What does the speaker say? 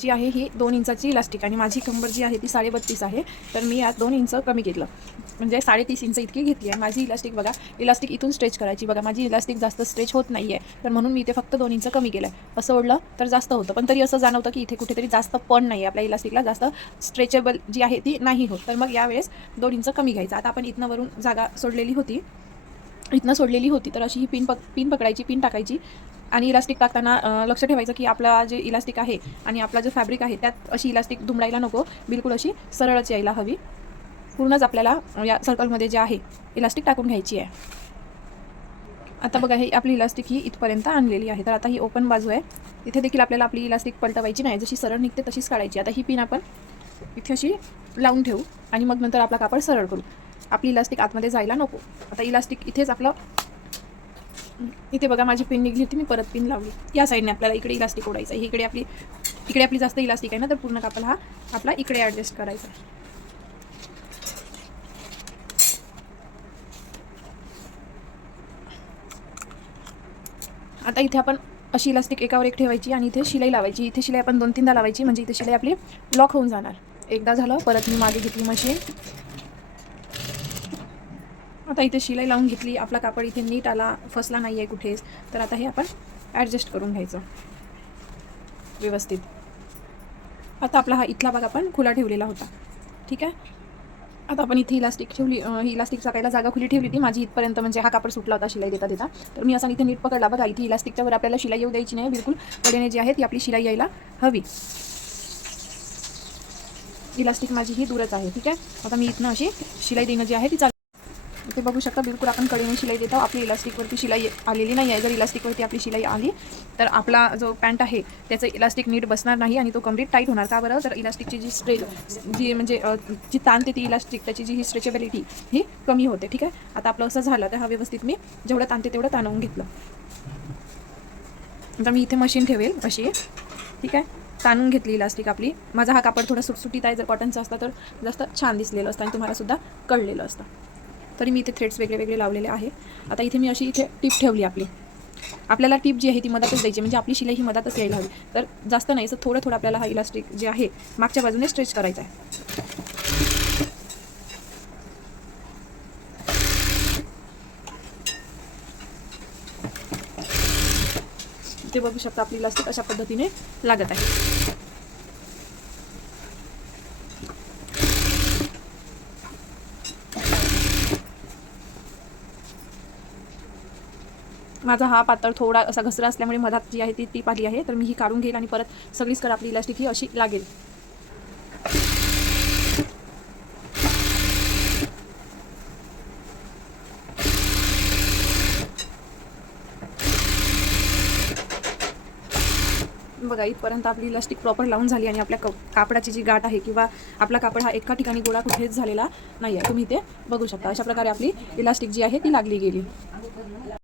जी आहे ही दोन इंचाची इलास्टिक आणि माझी कंबर जी आहे ती साडेबत्तीस आहे. तर मी यात दोन इंच कमी घेतलं. म्हणजे साडेतीस इंच इतकी घेतली आहे. माझी इलास्टिक बघा इलास्टिक इथून स्ट्रेच करायची. बघा माझी इलास्टिक जास्त स्ट्रेच होत नाही आहे तर म्हणून मी इथे फक्त दोन इंच कमी केलं आहे असं ओढलं तर जास्त होतं. पण तरी असं जाणवतं की इथे कुठेतरी जास्त पण नाही आहे आपल्या इलास्टिकला जास्त स्ट्रेचेबल जी आहे ती नाही होत. तर मग यावेळेस दोन इंच कमी घ्यायचं. आता आपण इथनं वरून जागा सोडलेली होती. इथनं सोडलेली होती. तर अशी ही पिन पक पिन पकडायची पिन टाकायची. आणि इलास्टिक टाकताना लक्ष ठेवायचं की आपला जे इलास्टिक आहे आणि आपला जो फॅब्रिक आहे त्यात अशी इलास्टिक दुमडायला नको. बिलकुल अशी सरळच यायला हवी. पूर्णच आपल्याला या सर्कलमध्ये जे आहे इलास्टिक टाकून घ्यायची आहे. आता बघा हे आपली इलास्टिक ही इथपर्यंत आणलेली आहे. तर आता ही ओपन बाजू आहे. इथे देखील आपल्याला आपली इलास्टिक पलटवायची नाही. जशी सरळ निघते तशीच काढायची. आता ही पिन आपण इथे अशी लावून ठेवू आणि मग नंतर आपला कापड सरळ करू. आपली इलास्टिक आतमध्ये जायला नको. आता इलास्टिक इथेच आपलं इथे बघा माझी पिन निघली होती मी परत पिन लावली. या साईडने आपल्याला इकडे इलास्टिक ओढायचं आहे. इकडे आपली इकडे आपली जास्त इलास्टिक आहे ना तर पूर्ण कापाला हा आपला इकडे ॲडजस्ट करायचा आहे. आता इथे आपण अशी इलास्टिक एकावर एक ठेवायची आणि इथे शिलाई लावायची. इथे शिलाई आपण दोन तीनदा लावायची म्हणजे इथे शिलाई आपली लॉक होऊन जाणार. एकदा झालं परत मी मागे घेतली मशीन आता इथे शिलाई लावून घेतली. आपला कापड इथे नीट आला फसला नाही आहे कुठेच. तर आता हे आपण ॲडजस्ट करून घ्यायचं. व्यवस्थित. आता आपला हा इथला भाग आपण खुला ठेवलेला होता. ठीक आहे? आता आपण इथे इलास्टिक ठेवली ही इलास्टिक चाकायला जागा खुली ठेवली होती. माझी इथपर्यंत म्हणजे हा कापड सुटला होता शिलाई देता देता. तर मी असा इथे नीट पकडला. बघा इथे इलास्टिकच्या वर आपल्याला शिलाई येऊ द्यायची नाही. बिलकुल कडेने जी आहे ती आपली शिलाई यायला हवी. इलास्टिक माझी ही दूरच आहे. ठीक आहे? आता मी इथनं अशी शिलाई देणं जी आहे ती चालू इथे बघू शकता बिलकुल आपण कडीने शिलाई देतो आपली इलास्टिकवरती शिलाई आलेली नाही आहे जर इलास्टिकवरती आपली शिलाई आली तर आपला जो पॅन्ट आहे त्याचं इलास्टिक नीट बसणार नाही आणि तो कंप्लीट टाईट होणार. का बरं? तर इलास्टिकची जी स्ट्रेच जी म्हणजे जी ताणते ती इलास्टिक त्याची जी ही स्ट्रेचेबिलिटी ही कमी होते. ठीक आहे? आता आपलं असं झालं तर हा व्यवस्थित मी जेवढं ताणते तेवढं ताणवून घेतलं. आता मी इथे मशीन ठेवेल अशी. ठीक आहे? ताणून घेतली इलास्टिक आपली. माझा हा कापड थोडा सुटसुटीत आहे. जर कॉटनचा असता तर जास्त छान दिसलेलं असतं आणि तुम्हाला सुद्धा कळलेलं असतं. तरी मी इथे थ्रेड्स वेगळे वेगळे लावलेले आहे. आता इथे मी अशी इथे टीप ठेवली आपली. आपल्याला टीप जी आहे ती मधातच द्यायची म्हणजे आपली शिलाई ही मधातच यायला हवी. तर जास्त नाही असं थोडं थोडं आपल्याला हा इलास्टिक जे आहे मागच्या बाजूने स्ट्रेच करायचा आहे. ते बघू शकता आपली इलास्टिक अशा पद्धतीने लागत आहे. माझा हा पातळ थोडा असा घसरा असल्यामुळे मधात जी आहे ती टीप आली आहे. तर मी ही काढून घेईल आणि परत सगळीच कर आपली इलास्टिक ही अशी लागेल. बघा इथपर्यंत आपली इलास्टिक प्रॉपर लावून झाली आणि आपल्या कापडाची जी गाठ आहे किंवा आपला कापड हा एका ठिकाणी गोळा कुठेच झालेला नाही आहे तुम्ही इथे बघू शकता. अशा प्रकारे आपली इलास्टिक जी आहे ती लागली गेली.